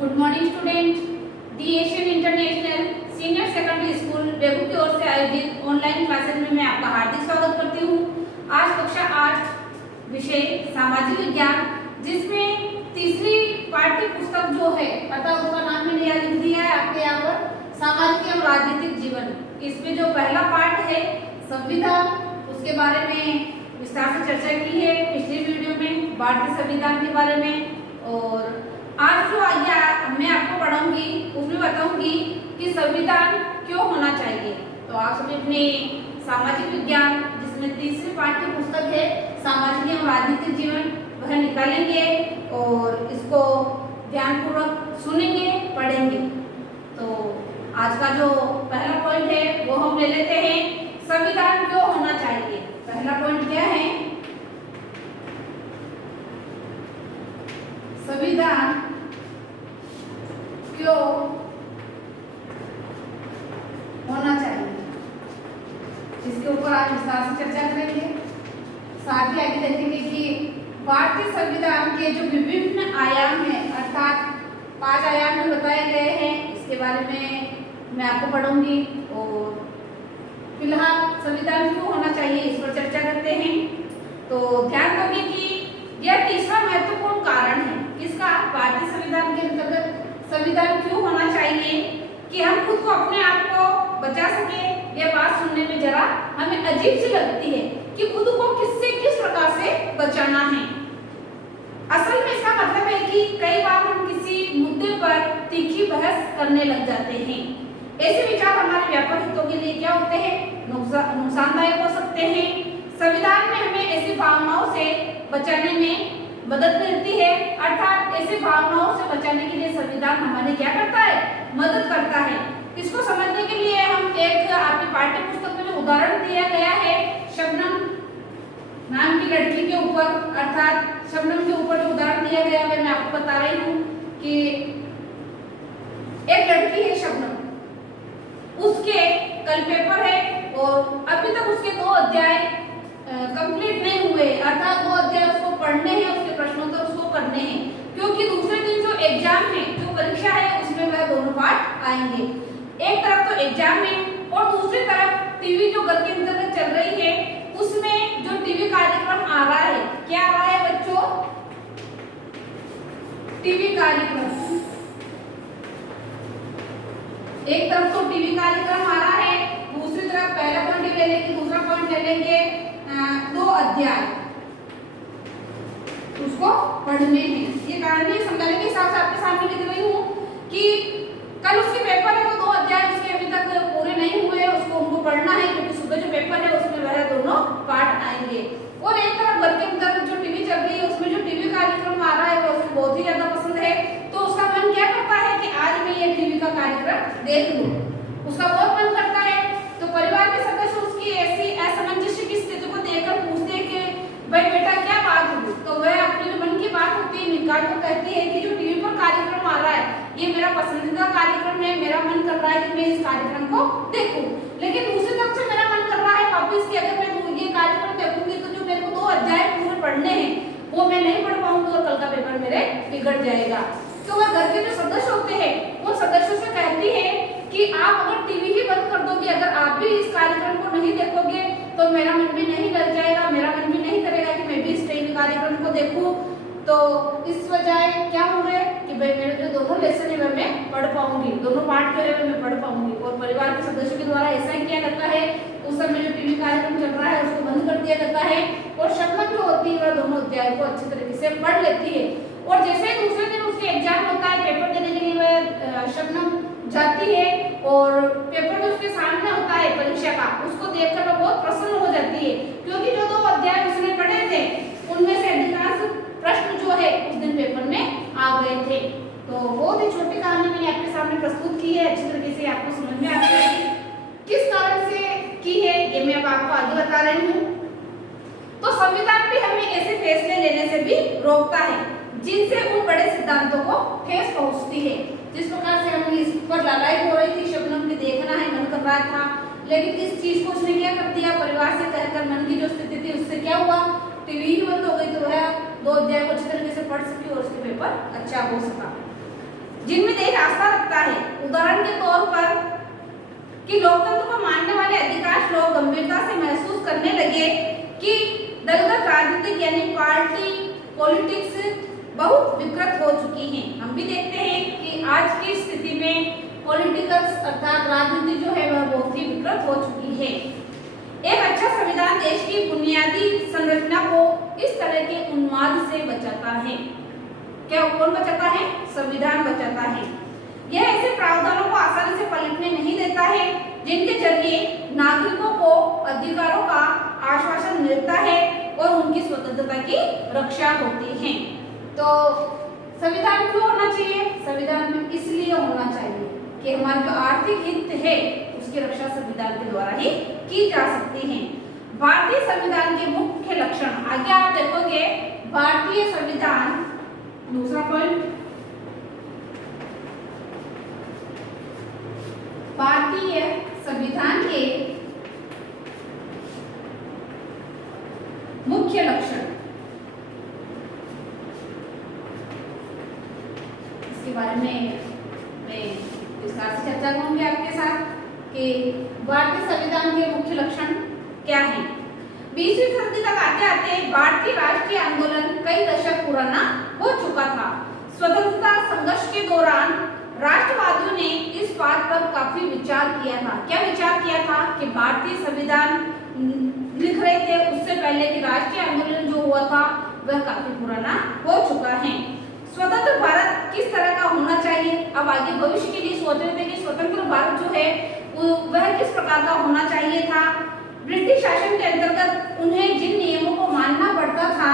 Good morning student. The Asian International Senior Secondary School Begu की ओर से आयोजित ऑनलाइन क्लासेस में मैं आपका हार्दिक स्वागत करती हूँ। आज कक्षा 8 विषय सामाजिक विज्ञान, जिसमें तीसरी पाठ्य पुस्तक जो है अर्थात उसका नाम मैंने यहाँ लिख दिया है आपके यहाँ पर, सामाजिक एवं राजनीतिक जीवन। इसमें जो पहला पाठ है संविधान, उसके बारे में विस्तार से चर्चा की है पिछले वीडियो में भारतीय संविधान के बारे में। और आज जो आगे मैं आपको पढ़ाऊंगी उसमें बताऊंगी कि संविधान क्यों होना चाहिए। तो आप सभी अपने सामाजिक विज्ञान, जिसमें तीसरी पाठ्य पुस्तक है सामाजिक एवं राजनीतिक जीवन, वह निकालेंगे और इसको ध्यानपूर्वक सुनेंगे, पढ़ेंगे। तो आज का जो पहला पॉइंट है वो हम ले लेते हैं, संविधान क्यों होना चाहिए। पहला पॉइंट क्या है? संविधान क्यों होना चाहिए, इसके ऊपर आज विस्तार से चर्चा करेंगे। साथ ही आगे देखेंगे कि भारतीय संविधान के जो विभिन्न आयाम हैं, अर्थात 5 आयाम में बताए गए हैं, इसके बारे में मैं आपको पढ़ूंगी। और फिलहाल संविधान क्यों होना चाहिए इस पर चर्चा करते हैं। तो ध्यान दोगे कि यह तीसरा महत्वपूर्ण कारण है किसका, भारतीय संविधान के अंतर्गत संविधान क्यों होना चाहिए कि हम खुद को अपने आप को बचा सके। यह बात सुनने में जरा हमें अजीब सी लगती है कि खुद को किससे किस प्रकार से बचाना है। असल में इसका मतलब है कि कई बार हम किसी मुद्दे पर तीखी बहस करने लग जाते हैं। ऐसे विचार हमारे व्यापक हितों के लिए क्या होते हैं, नुकसानदायक हो सकते हैं। संविधान में हमें ऐसी भावनाओं से बचाने में मदद मिलती है, अर्थात ऐसी भावनाओं से बचाने के लिए संविधान हमारे क्या करता है, मदद करता है। इसको समझने के लिए हम एक आपकी पाठ्य पुस्तक में जो उदाहरण दिया गया है शबनम नाम की लड़की के ऊपर, अर्थात शबनम के ऊपर जो उदाहरण दिया गया है मैं आपको बता रही हूँ कि एक लड़की है शबनम, उसके कल पेपर है और अभी तक उसके 2 अध्याय कंप्लीट नहीं हुए, अर्थात 2 अध्याय उसको पढ़ने हैं, उसके प्रश्नोत्तर उसको करने हैं, क्योंकि दूसरे दिन जो एग्जाम है, जो परीक्षा है, उसमें वह दोनों पाठ आएंगे। एक तरफ तो एग्जाम है और दूसरी तरफ टीवी जो घर के अंदर चल रही है, उसमें जो टीवी कार्यक्रम आ रहा है, क्या आ रहा है बच्चों, टीवी कार्यक्रम। एक तरफ तो टीवी कार्यक्रम आ रहा है, दूसरी तरफ पहला पॉइंट ले लेंगे, दूसरा पॉइंट ले लेंगे 2 अध्याय उसको पढ़ने हैं। ये कहानी समझाने के हिसाब से आपके सामने लिख रही हूँ कि कल उसके पेपर है तो 2 अध्याय उसके अभी तक पूरे नहीं हुए, उसको उनको पढ़ना है, क्योंकि सुबह जो पेपर है उसमें वह दोनों पाठ आएंगे। और एक तरफ घर के अंदर जो टीवी चल रही है, उसमें जो टीवी कार्यक्रम आ रहा है वो उसको बहुत ही ज्यादा पसंद है, तो उसका मन क्या करता है कि आज मैं ये टीवी का कार्यक्रम देख लूं, उसका बहुत मन करता है। तो परिवार के सदस्य उसकी ऐसी असमंजस्य की स्थिति को देखकर पूछते हैं कि भाई बेटा क्या बात हुई, तो वह अपने जो मन की बात होती है निकाल कर कहती है कि जो टीवी पर कार्यक्रम आ रहा है ये मेरा पसंदीदा कार्यक्रम है, मेरा मन कर रहा है कि मैं इस कार्यक्रम को देखूं, लेकिन दूसरी तरफ से मेरा मन कर रहा है वापिस कि अगर मैं ये कार्यक्रम देखूंगी तो जो मेरे को 2 अध्याय पूरे पढ़ने हैं वो मैं नहीं पढ़ पाऊंगी और कल का पेपर मेरे बिगड़ जाएगा। तो वह घर के जो सदस्य होते हैं उन सदस्यों से कहती है कि आप अगर टीवी ही बंद कर दोगे, अगर आप भी इस कार्यक्रम को नहीं देखोगे तो मेरा मन भी नहीं लग जाएगा, मेरा मन भी नहीं करेगा कि मैं भी इस टीवी कार्यक्रम को देखूं। तो इस वजह क्या होंगे कि भाई मेरे जो दोनों लेसन है मैं पढ़ पाऊंगी, दोनों पाठ जो है मैं पढ़ पाऊंगी। और परिवार के सदस्यों के द्वारा ऐसा ही किया जाता है, उस समय जो टीवी कार्यक्रम चल रहा है उसको बंद कर दिया जाता है और शबनम जो होती है वह दोनों अध्याय को अच्छी तरीके से पढ़ लेती है। और जैसे ही दूसरे दिन उसके एग्जाम होता है, पेपर देने के लिए वह शबनम जाती है और पेपर जो उसके सामने होता है परीक्षा का, उसको देखकर वह बहुत प्रसन्न हो जाती है, क्योंकि जो 2 अध्याय उसने पढ़े थे उनमें से अधिकांश प्रश्न जो है उस दिन पेपर में आ गए थे। तो बहुत ही छोटी कहानी मैंने आपके सामने प्रस्तुत की है, अच्छी तरीके से आपको समझ में आ जाएगी किस कारण से की है, ये मैं अब आपको आगे बता रही हूँ। तो संविधान भी हमें ऐसे फैसले लेने से भी रोकता है जिनसे उन बड़े सिद्धांतों को ठेस पहुंचती है। जिस प्रकार से हम इस पर लालायित हो रही थी, शबनम की देखना है मन कर रहा था, लेकिन इस चीज को उसने क्या कर दिया, परिवार से कहकर मन की जो स्थिति थी उससे क्या हुआ, टीवी ही बंद हो गई, तो वह 2 अध्याय को अच्छी तरीके से पढ़ सकी और उसके पेपर अच्छा हो सका। जिनमें देश आस्था रखता है। उदाहरण के तौर पर कि लोकतंत्र को मानने वाले अधिकांश लोग गंभीरता से महसूस करने लगे कि दलगत राजनीतिक यानी पार्टी पॉलिटिक्स बहुत विकृत हो चुकी है। हम भी देखते हैं कि आज की स्थिति में पॉलिटिकल्स अर्थात राजनीति जो है वह बहुत ही विकृत हो चुकी है। एक अच्छा संविधान देश की बुनियादी संरचना को इस तरह के उन्माद से बचाता है। क्या कौन बचाता है? संविधान बचाता है। यह ऐसे प्रावधानों को आसानी से पलटने नहीं देता है जिनके जरिए नागरिकों को अधिकारों का आश्वासन मिलता है और उनकी स्वतंत्रता की रक्षा होती है। तो संविधान क्यों होना चाहिए? संविधान में इसलिए होना चाहिए कि हमारा जो आर्थिक हित है उसकी रक्षा संविधान के द्वारा ही की जा सकती है। भारतीय संविधान के मुख्य लक्षण आगे आप देखोगे। भारतीय संविधान, दूसरा पॉइंट, भारतीय संविधान के मुख्य लक्षण, इसके बारे में मैं विस्तार से चर्चा करूंगी आपके साथ कि भारतीय संविधान के मुख्य लक्षण क्या हैं। 20वीं सदी तक आते आते भारतीय राष्ट्रीय आंदोलन कई दशक पुराना हो चुका था। स्वतंत्रता संघर्ष के दौरान राष्ट्रवादियों ने इस बात पर काफी विचार किया था। क्या विचार किया था? कि भारतीय संविधान लिख रहे थे उससे पहले कि राष्ट्रीय आंदोलन जो हुआ था वह काफी पुराना हो चुका है। स्वतंत्र भारत किस तरह का होना चाहिए? अब आगे भविष्य के लिए सोच रहे थे कि स्वतंत्र भारत जो है वह किस प्रकार का होना चाहिए था। ब्रिटिश शासन के अंतर्गत उन्हें जिन नियमों को मानना पड़ता था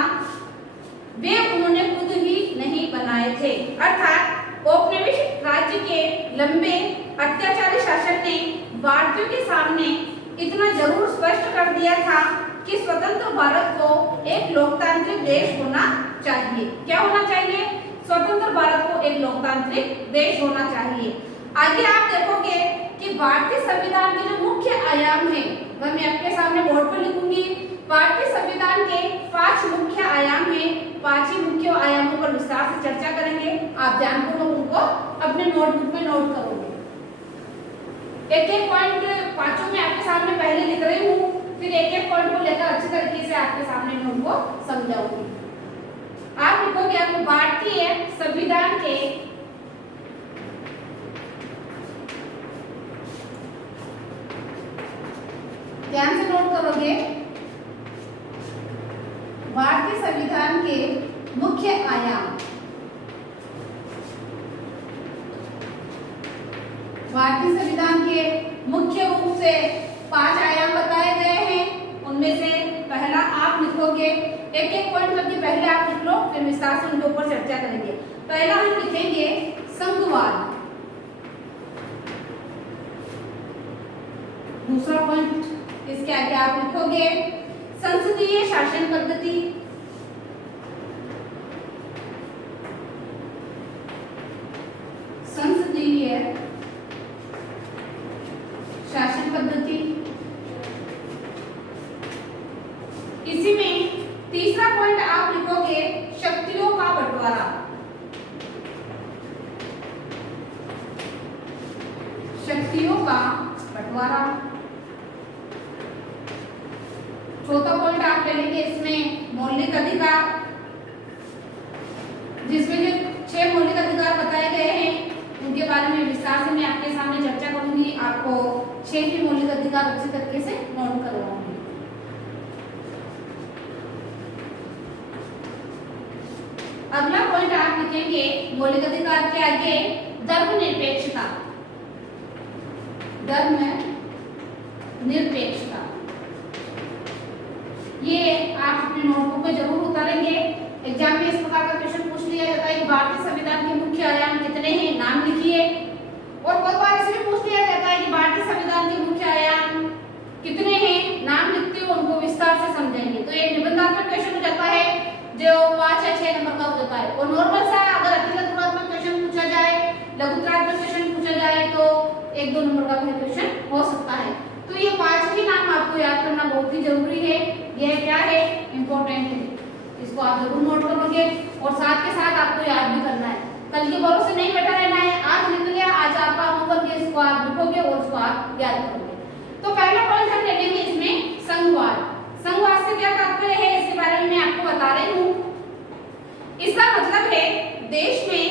वे उन्होंने खुद ही नहीं बनाए थे। अर्थात औपनिवेशिक राज्य के लंबे अत्याचारी शासन ने भारतीयों के सामने इतना जरूर स्पष्ट कर दिया था कि स्वतंत्र भारत को एक लोकतांत्रिक देश होना चाहिए। क्या होना चाहिए? स्वतंत्र भारत को एक लोकतांत्रिक देश होना चाहिए। आगे आप देखोगे कि भारतीय संविधान के जो मुख्य आयाम है वह मैं आपके सामने बोर्ड पर लिखूंगी। भारतीय संविधान के 5 मुख्य आयाम हैं। 5 ही मुख्य आयामों पर विस्तार से चर्चा करेंगे। आप ध्यानपूर्वक उनको अपने नोटबुक में नोट करोगे। एक एक पॉइंट पांचों में आपके सामने पहले लिख रही हूँ, फिर एक एक पॉइंट को लेकर अच्छी तरीके से आपके सामने मैं उनको समझाऊंगी। आप लिखोगे आपको भारतीय संविधान के ध्यान से नोट करोगे। भारतीय संविधान के मुख्य आयाम, भारतीय संविधान के मुख्य रूप से 5 आयाम बताए गए हैं। उनमें से पहला आप लिखोगे, एक एक पॉइंट करके पहले आप लिख लो, फिर विस्तार से उनके ऊपर चर्चा करेंगे। पहला हम लिखेंगे संघवाद। दूसरा पॉइंट इसके आगे आप लिखोगे संसदीय शासन पद्धति। संसदीय शासन पद्धति। इसी में तीसरा पॉइंट आप लिखोगे शक्तियों का बंटवारा। शक्तियों का बंटवारा। चौथा पॉइंट आप ले लेंगे इसमें मौलिक अधिकार, जिसमें जो 6 मौलिक अधिकार बताए गए हैं उनके बारे में विस्तार से मैं आपके सामने चर्चा करूंगी। आपको 6 भी मौलिक अधिकार अच्छे तरीके से नोट करवाऊंगी। अगला पॉइंट आप लिखेंगे मौलिक अधिकार के आगे धर्मनिरपेक्षता। धर्मनिरपेक्षता ये आप अपने नोटबुक में जरूर उतारेंगे। एग्जाम में इस प्रकार का क्वेश्चन पूछ लिया जाता है कि भारतीय संविधान के मुख्य आयाम कितने हैं, नाम लिखिए। और बहुत बार ऐसे भी पूछ लिया जाता है कि भारतीय संविधान के मुख्य आयाम कितने हैं, नाम लिखते हो उनको विस्तार से समझाएंगे। तो एक निबंधात्मक क्वेश्चन हो जाता है जो 5 या 6 नंबर का हो जाता है। और नॉर्मल सा अगर अतिलघुत्तरात्मक क्वेश्चन पूछा जाए, लघुत्तरात्मक क्वेश्चन पूछा जाए तो 1-2 नंबर का भी क्वेश्चन हो सकता है। तो ये 5 ही नाम आपको याद करना बहुत ही जरूरी है। यह क्या है? इम्पोर्टेंट है। इसको आप जरूर नोट करोगे और साथ के साथ आपको याद भी करना है। कल के भरोसे नहीं बैठा रहना है लिखोगे और उसको आप याद करोगे। तो पहला पॉइंट हम ले लेंगे इसमें संघवाद। संघवाद से क्या तात्पर्य है इसके बारे में मैं आपको बता रही हूँ। इसका मतलब है देश में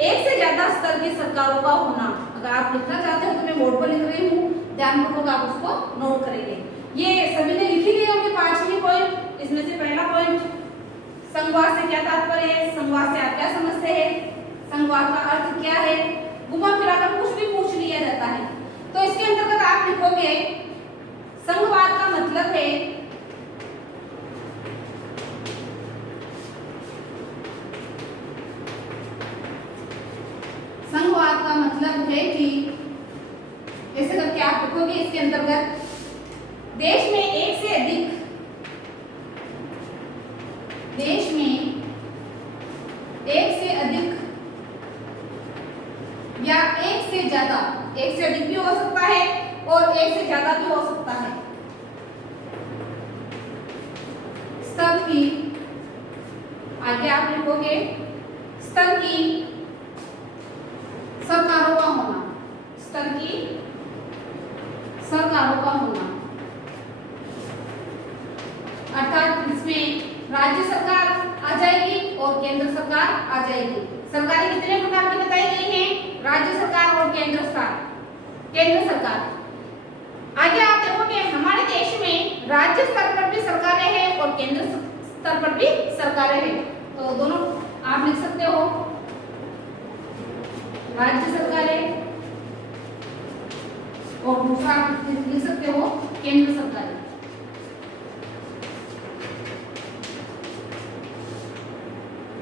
एक से ज्यादा स्तर की सरकारों का होना। अगर आप लिखना चाहते हो तो मैं बोर्ड पर लिख रही हूँ, ध्यानपूर्वक आप उसको नोट करेंगे। ये सभी ने लिख ही लिया होंगे 5 ही पॉइंट। इसमें से पहला पॉइंट संघवाद से क्या तात्पर्य है, संघवाद से आप क्या समझते हैं, संघवाद का अर्थ क्या है, घुमा फिराकर कुछ भी पूछ लिया जाता है। तो इसके अंतर्गत आप लिखोगे संघवाद का मतलब है संघवाद का मतलब है कि ऐसे करके आप लिखोगे इसके अंतर्गत देश में एक से अधिक या एक से ज्यादा, एक से अधिक भी हो सकता है और एक से ज्यादा भी हो सकता है, स्तर की, आगे आप लिखोगे स्तर की सरकारों का होना, स्तर की सरकारों का होना। अर्थात इसमें राज्य सरकार आ जाएगी और केंद्र सरकार आ जाएगी। सरकारें कितने प्रकार की बताई गई हैं, राज्य सरकार और केंद्र सरकार। आगे आप देखोगे हमारे देश में राज्य स्तर पर भी सरकारें हैं और केंद्र स्तर पर भी सरकारें हैं। तो दोनों आप लिख सकते हो, राज्य सरकारें और दूसरा आप लिख सकते हो केंद्र सरकारें।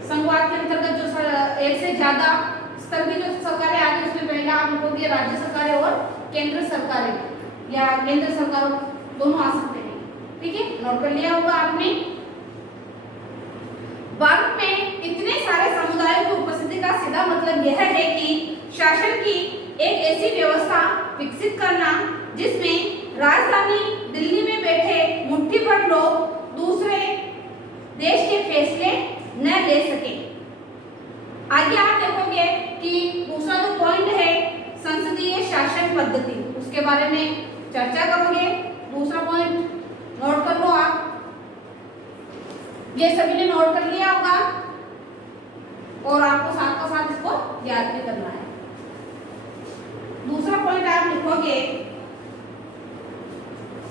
संघवाद के अंतर्गत जो एक से ज्यादा स्तर की जो सरकारें आती है उसमें पहला आप लिखोगे राज्य सरकारें और केंद्र सरकारें या केंद्र सरकार दोनों आ सकते हैं। ठीक है, नोट कर लिया होगा आपने। भारत में इतने सारे समुदायों की उपस्थिति का सीधा मतलब यह है कि शासन की एक ऐसी व्यवस्था विकसित करना जिसमें राजधानी दिल्ली में बैठे मुट्ठी भर लोग दूसरे देश के फैसले न ले सके। आगे आप देखोगे कि दूसरा जो पॉइंट है संसदीय शासन पद्धति, उसके बारे में चर्चा करोगे। दूसरा पॉइंट नोट कर लो आप, ये सभी ने नोट कर लिया होगा और आपको साथ का साथ इसको याद भी करना है। दूसरा पॉइंट आप लिखोगे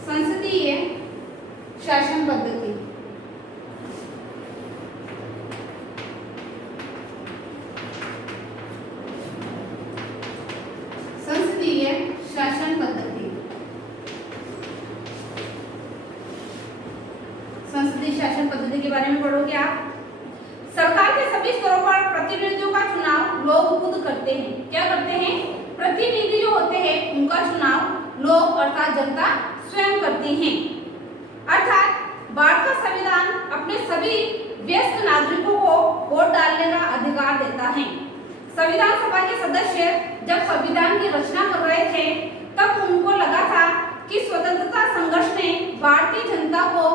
संसदीय शासन पद्धति। संसदीय शासन पद्धति, संसदीय शासन पद्धति के बारे में पढ़ोगे आप। सरकार के सभी स्तरों पर प्रतिनिधियों का चुनाव लोग खुद करते हैं। क्या करते हैं, प्रतिनिधि जो होते हैं उनका चुनाव लोग अर्थात जनता स्वयं करती हैं। अर्थात भारत का संविधान अपने सभी वयस्क नागरिकों को वोट डालने का अधिकार देता है। संविधान सभा के सदस्य जब संविधान की रचना कर रहे थे तब उनको लगा था कि स्वतंत्रता संघर्ष ने भारतीय जनता को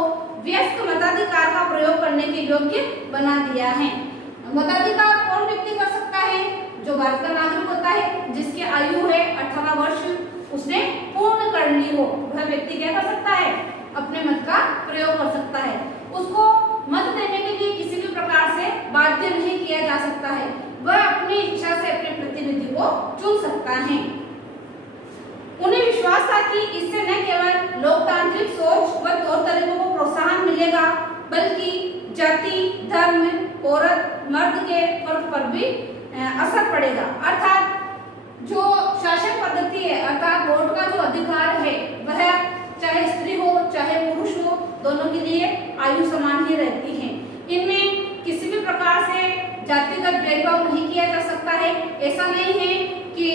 वयस्क मताधिकार का प्रयोग करने के योग्य बना दिया है। मताधिकार कौन व्यक्ति कर सकता है, जो भारत का नागरिक होता है, जिसकी आयु है 18 वर्ष, उसने पूर्ण कर ली हो, वह व्यक्ति क्या कर सकता है, अपने मत का प्रयोग कर सकता है। उसको मत देने के लिए किसी भी प्रकार से बाध्य नहीं किया जा सकता है, वह अपनी इच्छा से अपने प्रतिनिधि को चुन सकता है। उन्हें विश्वास था कि इससे न केवल लोकतांत्रिक सोच व तौर तरीकों को प्रोत्साहन मिलेगा बल्कि जाति, धर्म, औरत, मर्द के फर्क पर भी असर पड़ेगा। अर्थात जो शासन पद्धति है, अर्थात वोट का जो अधिकार है, वह चाहे स्त्री हो चाहे पुरुष हो, दोनों के लिए आयु समान ही रहती है। इनमें किसी भी प्रकार से जातिगत भेदभाव नहीं किया जा सकता है। ऐसा नहीं है कि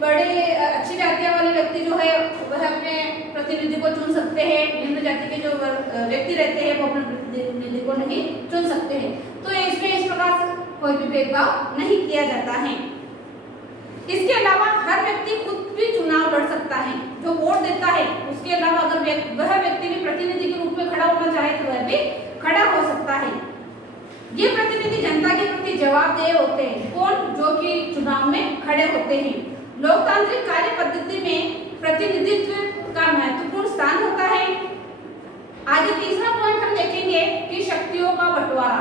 बड़े अच्छी जातियां वाले व्यक्ति जो है वह अपने प्रतिनिधि को चुन सकते हैं, निम्न जाति के जो व्यक्ति रहते हैं वो अपने प्रतिनिधि को नहीं चुन सकते हैं। तो इसमें इस प्रकार से कोई भी भेदभाव नहीं किया जाता है। इसके अलावा हर व्यक्ति खुद भी चुनाव लड़ सकता है, जो वोट देता है उसके अलावा अगर वह व्यक्ति भी प्रतिनिधि के रूप में खड़ा होना चाहे तो वह भी खड़ा हो सकता है। ये प्रतिनिधि जनता के प्रति जवाबदेह होते हैं। कौन? जो कि चुनाव में खड़े होते हैं। लोकतांत्रिक कार्य पद्धति में प्रतिनिधित्व का महत्वपूर्ण स्थान होता है। आगे तीसरा पॉइंट हम देखेंगे कि शक्तियों का बंटवारा।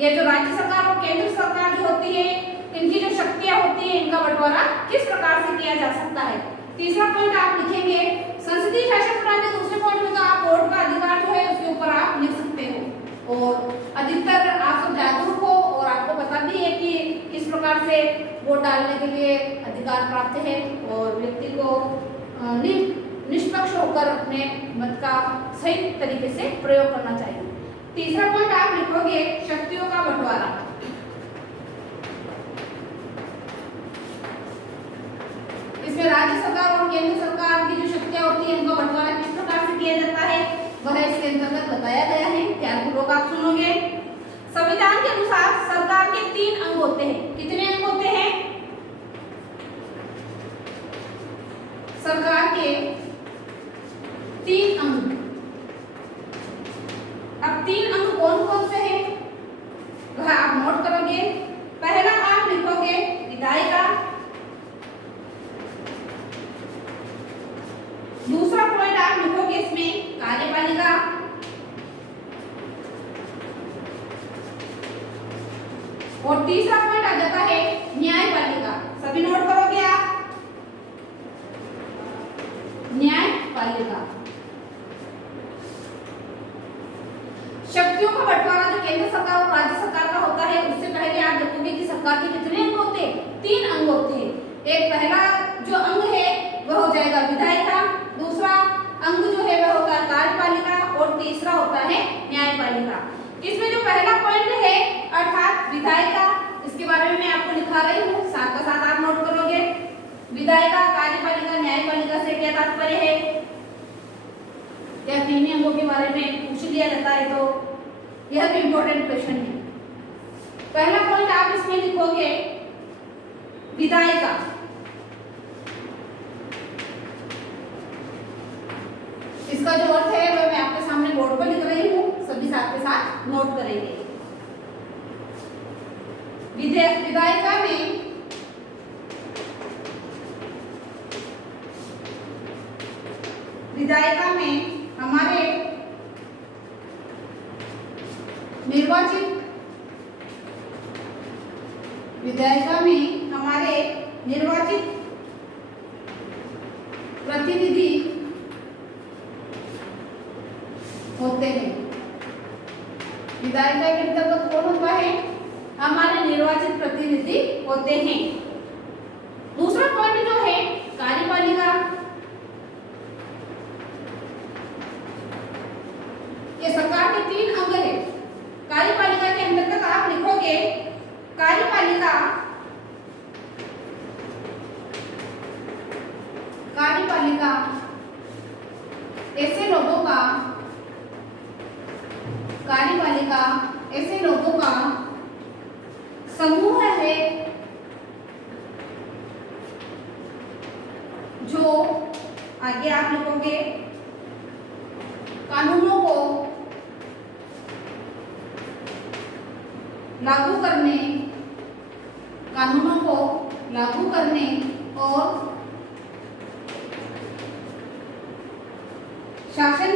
ये जो राज्य सरकार और केंद्र सरकार जो होती है, इनकी जो शक्तियां होती है, इनका बंटवारा किस प्रकार से किया जा सकता है। तीसरा पॉइंट आप लिखेंगे संसदीय शासन प्रणाली। दूसरे पॉइंट में तो आप वोट का अधिकार जो है उसके ऊपर आप लिख सकते हो और अधिकतर आप सब जागरूक हो और आपको पता भी है कि किस प्रकार से वोट डालने के लिए अधिकार प्राप्त है और व्यक्ति को निष्पक्ष होकर अपने मत का सही तरीके से प्रयोग करना चाहिए। तीसरा पॉइंट आप लिखोगे शक्तियों का बंटवारा। इसमें राज्य सरकार और केंद्र सरकार की जो शक्तियां होती है उनका बंटवारा किस प्रकार से किया जाता है वह इसके अंतर्गत बताया गया है। ध्यानपूर्वक आप सुनोगे। संविधान के अनुसार सरकार के 3 अंग होते हैं। कितने अंग होते हैं? सरकार के 3 अंग। अब 3 अंग कौन कौन से हैं वह आप नोट करोगे। पहला आप लिखोगे विधायिका। दूसरा पॉइंट आप लिखोगे इसमें कार्यपालिका। और तीसरा पॉइंट आ जाता है न्यायपालिका। सभी नोट करोगे आप। न्यायपालिका। शक्तियों का बंटवारा जो केंद्र सरकार और राज्य सरकार का होता है उससे पहले आप देखोगे कि सरकार के कितने अंग होते हैं? 3 अंग होते हैं। एक पहला जो अंग है वह हो जाएगा विधायिका, दूसरा अंग जो है वह होता है कार्यपालिका और तीसरा होता है न्यायपालिका। इसमें जो पहला पॉइंट है अर्थात विधायिका, इसके बारे में मैं आपको लिखा रही हूँ, साथ का साथ आप नोट करोगे। विधायिका, कार्यपालिका, न्यायपालिका से क्या तात्पर्य है? या 3 अंगों के बारे में पूछ लिया जाता है तो यह भी इम्पोर्टेंट क्वेश्चन है। पहला पॉइंट आप इसमें लिखोगे विधायिका। इसका जो अर्थ है वह मैं आपके सामने बोर्ड पर लिख रही हूँ, सभी साथ के साथ नोट करेंगे। विधायिका में हमारे निर्वाचित प्रतिनिधि होते हैं। विधायिका के अंतर्गत कौन होता है? हमारे निर्वाचित प्रतिनिधि होते हैं। दूसरा पॉइंट जो है कार्यपालिका, ये सरकार के 3 अंग है। कार्यपालिका के अंतर्गत आप लिखोगे कार्यपालिका ऐसे लोगों का समूह है जो आगे आप लिखोगे कानूनों को लागू करने और शासन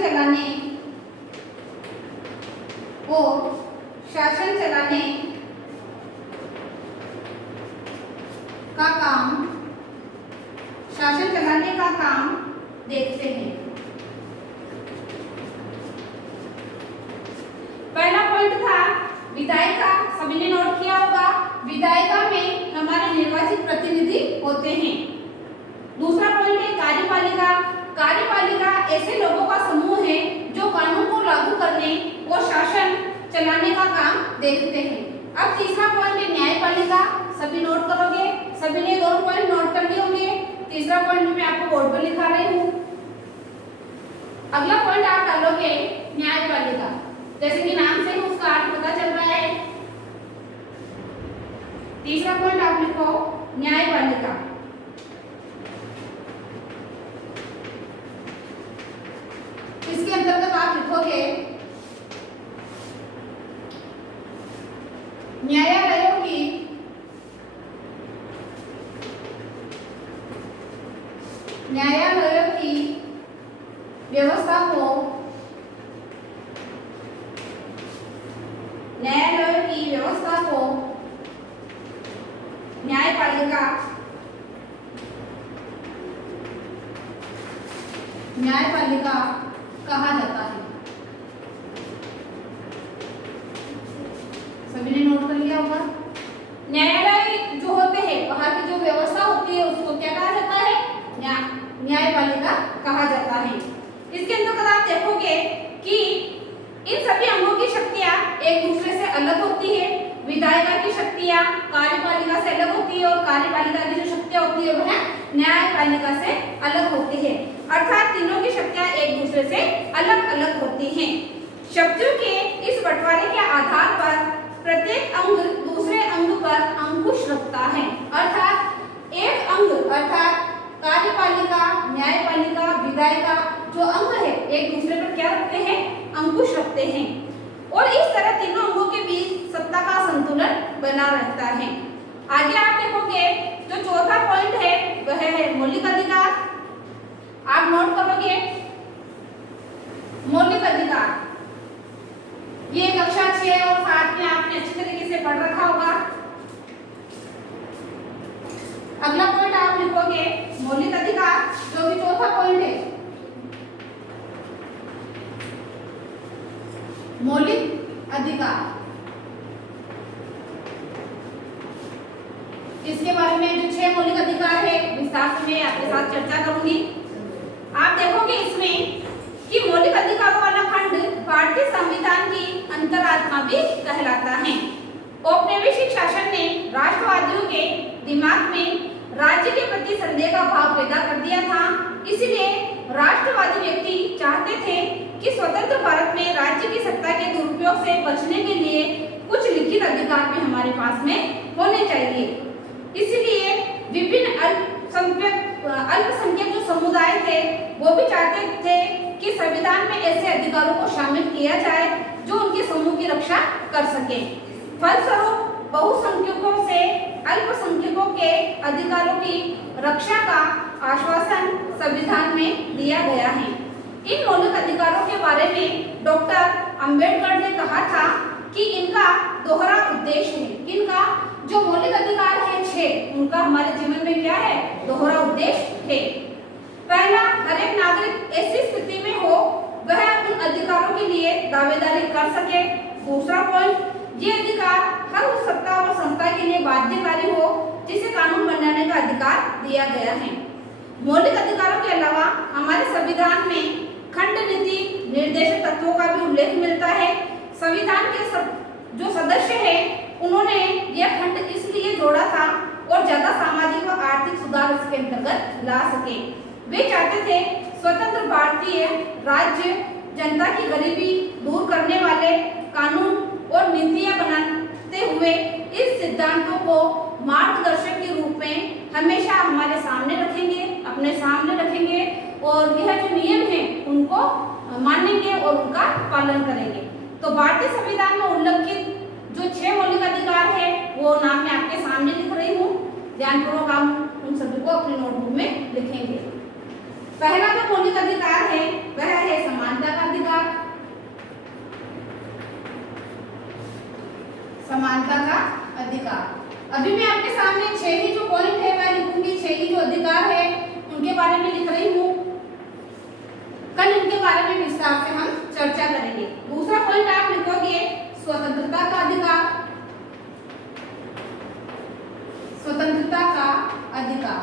चलाने का काम देखते हैं। पहला पॉइंट था विधायिका, सभी ने नोट किया होगा। विधायिका में हमारे निर्वाचित प्रतिनिधि होते हैं। दूसरा पॉइंट है कार्यपालिका ऐसे लोगों का समूह है जो कानून को लागू करने और शासन चलाने का काम देखते हैं। अब तीसरा पॉइंट है न्यायपालिका, सभी नोट करोगे। सभी ने 2 पॉइंट नोट कर लिए होंगे। तीसरा पॉइंट मैं आपको बोर्ड पर लिखा रही हूँ। अगला पॉइंट आप डालोगे न्यायपालिका। जैसे कि नाम से ही उसका अर्थ पता चल रहा है। तीसरा पॉइंट आप लिखो न्यायपालिका। इसके अंतर्गत आप लिखोगे न्यायालयों की न्यायालयों की व्यवस्था को न्यायपालिका कहा जाता है। सभी ने नोट कर लिया होगा। न्यायालय जो होते हैं, वहां की जो व्यवस्था होती है, उसको क्या कहा जाता है? न्यायपालिका कहा जाता है। इसके अंतर्गत आप देखोगे कि इन सभी अंगों की शक्तियां एक दूसरे से अलग होती है। विधायिका की शक्तियां कार्यपालिका से अलग होती है और कार्यपालिका की जो शक्तियां होती है वह न्यायपालिका से अलग होती है। अर्थात तीनों की शक्तियां एक दूसरे से अलग अलग होती हैं। शक्तियों के इस बंटवारे के आधार पर प्रत्येक अंग दूसरे अंग पर अंकुश रखता है। अर्थात एक अंग अर्थात कार्यपालिका, न्यायपालिका, विधायिका जो अंग है एक दूसरे पर क्या रखते हैं? अंकुश रखते हैं। और इस तरह तीनों अंगों के बीच सत्ता का संतुलन बना रहता है। आगे आप देखोगे जो चौथा पॉइंट है वह है मौलिक अधिकार। आप नोट करोगे मौलिक अधिकार, ये कक्षा 6 और 7 में आपने अच्छी तरीके से पढ़ रखा होगा। अगला पॉइंट आप लिखोगे मौलिक अधिकार, जो कि चौथा पॉइंट है। मौलिक अधिकार, इसके बारे में जो 6 मौलिक अधिकार है विस्तार से मैं आपके साथ चर्चा करूंगी। आप देखोगे इसमें कि मौलिक अधिकारों वाला खंड भारतीय संविधान की अंतरात्मा भी कहलाता है। औपनिवेशिक शासन ने राष्ट्रवादियों के दिमाग में राज्य के प्रति संदेह का भाव पैदा कर दिया था। इसलिए राष्ट्रवादी व्यक्ति चाहते थे कि स्वतंत्र भारत में राज्य की सत्ता के दुरुपयोग से बचने के लिए कुछ लिखित अधिकार भी हमारे पास में होने चाहिए। इसलिए विभिन्न अल्पसंख्यक जो समुदाय थे वो भी चाहते थे कि संविधान में ऐसे अधिकारों को शामिल किया जाए जो उनके समूह की रक्षा कर सके। फलस्वरूप बहुसंख्यकों से अल्पसंख्यकों के अधिकारों की रक्षा का आश्वासन संविधान में दिया गया है। इन मौलिक अधिकारों के बारे में डॉक्टर अंबेडकर ने कहा था कि इनका दोहरा उद्देश्य है। इनका जो मौलिक अधिकार है 6, उनका हमारे जीवन में क्या है? दोहरा उद्देश्य है। पहला, हर एक नागरिक ऐसी स्थिति में हो वह उन अधिकारों के लिए दावेदारी कर सके। दूसरा पॉइंट, ये अधिकार हर उस सत्ता और संस्था के लिए बाध्यकारी हो जिसे कानून बनाने का अधिकार दिया गया है। मौलिक अधिकारों के अलावा हमारे संविधान में खंड नीति निर्देशक तत्वों का भी उल्लेख मिलता है। संविधान के जो सदस्य हैं उन्होंने यह खंड इसलिए जोड़ा था और ज्यादा सामाजिक व आर्थिक सुधार इसके अंतर्गत ला सके। वे चाहते थे स्वतंत्र भारतीय राज्य जनता की गरीबी दूर करने वाले कानून और नीतियां बनाते हुए इस सिद्धांतों को मार्गदर्शक के रूप में हमेशा हमारे सामने रखेंगे, अपने सामने रखेंगे और यह जो नियम है उनको मानेंगे और उनका पालन करेंगे। तो भारतीय संविधान में उल्लेखित जो 6 मौलिक अधिकार है वो नाम मैं आपके सामने लिख रही हूँ। ध्यानपूर्वक आप उन सभी को अपने नोटबुक में लिखेंगे। पहला जो मौलिक अधिकार है वह है समानता का अधिकार। समानता का अधिकार। अभी मैं आपके सामने 6 ही जो पॉइंट है मैं लिखूंगी, 6 ही जो अधिकार है उनके बारे में लिख रही हूँ। कल इनके बारे में विस्तार से हम चर्चा करेंगे। दूसरा पॉइंट आप लिखोगे स्वतंत्रता का अधिकार। स्वतंत्रता का अधिकार,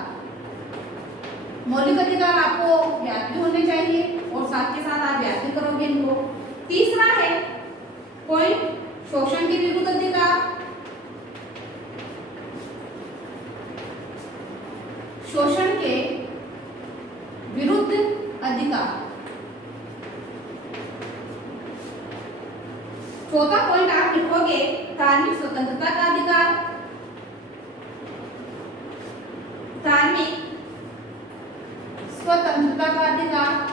मौलिक अधिकार आपको याद भी होने चाहिए और साथ के साथ आप याद भी करोगे इनको। तीसरा है पॉइंट शोषण के विरुद्ध अधिकार। शोषण के विरुद्ध अधिकार। चौथा पॉइंट आप लिखोगे धार्मिक स्वतंत्रता का अधिकार। धार्मिक स्वतंत्रता का अधिकार।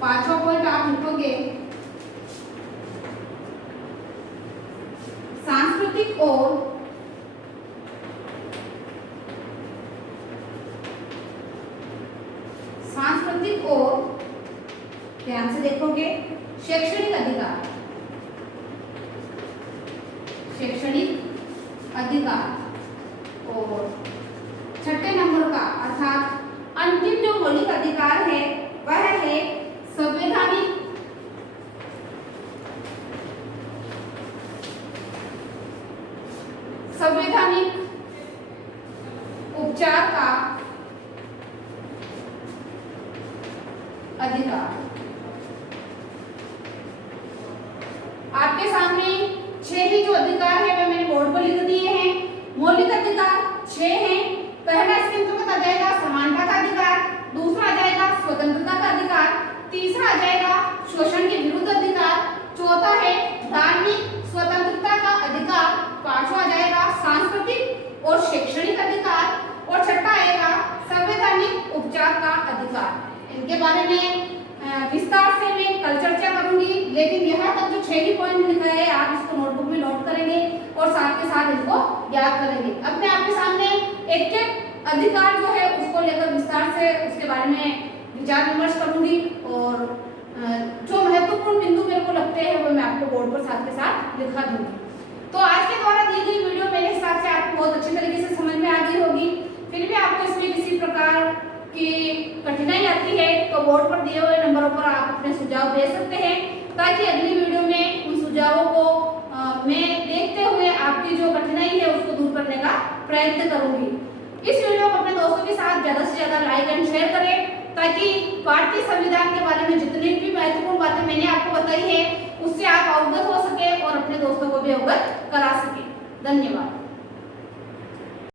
पांचवा पॉइंट आप लिखोगे सांस्कृतिक और सांस्कृतिक और, ध्यान से देखोगे, शैक्षणिक अधिकार, शैक्षणिक अधिकार। और छठे नंबर का अर्थात अंतिम जो मौलिक अधिकार है वह है संवैधानिक उपचार का अधिकार। आपके सामने 6 ही जो अधिकार है वे मैंने बोर्ड पर लिख दिए हैं। मौलिक अधिकार 6 हैं। पहला इसके अंतर्गत आ जाएगा समानता का अधिकार, दूसरा आ जाएगा स्वतंत्रता का अधिकार, तीसरा आ जाएगा शोषण के विरुद्ध अधिकार, चौथा है धार्मिक स्वतंत्रता का अधिकार, पांचवा आ जाएगा सांस्कृतिक और शैक्षणिक अधिकार, और छठा आएगा संवैधानिक उपचार का अधिकार। इनके बारे में विस्तार से मैं कल चर्चा करूंगी, लेकिन यहाँ तक जो 6 ही पॉइंट लिखा है आप इसको नोटबुक में नोट करेंगे और साथ के साथ इनको याद करेंगे। अब मैं आपके सामने एक एक अधिकार जो है उसको लेकर विस्तार से उसके बारे में विचार विमर्श करूंगी, और जो महत्वपूर्ण बिंदु मेरे को लगते हैं वो मैं आपको बोर्ड पर साथ के साथ लिखा दूंगी। तो आज के द्वारा दी गई वीडियो मेरे हिसाब से आपको बहुत अच्छी तरीके से समझ में आ गई होगी। फिर भी आपको इसमें किसी प्रकार की कठिनाई आती है तो बोर्ड पर दिए हुए नंबरों पर आप अपने सुझाव दे सकते हैं, ताकि अगली वीडियो में उन सुझावों को मैं देखते हुए आपकी जो कठिनाई है उसको दूर करने का प्रयत्न करूंगी। इस वीडियो को अपने दोस्तों के साथ ज्यादा से ज्यादा लाइक एंड शेयर करें, ताकि भारतीय संविधान के बारे में जितनी भी महत्वपूर्ण बातें मैंने आपको बताई है उससे आप अवगत हो सके और अपने दोस्तों को भी अवगत करा सके। धन्यवाद।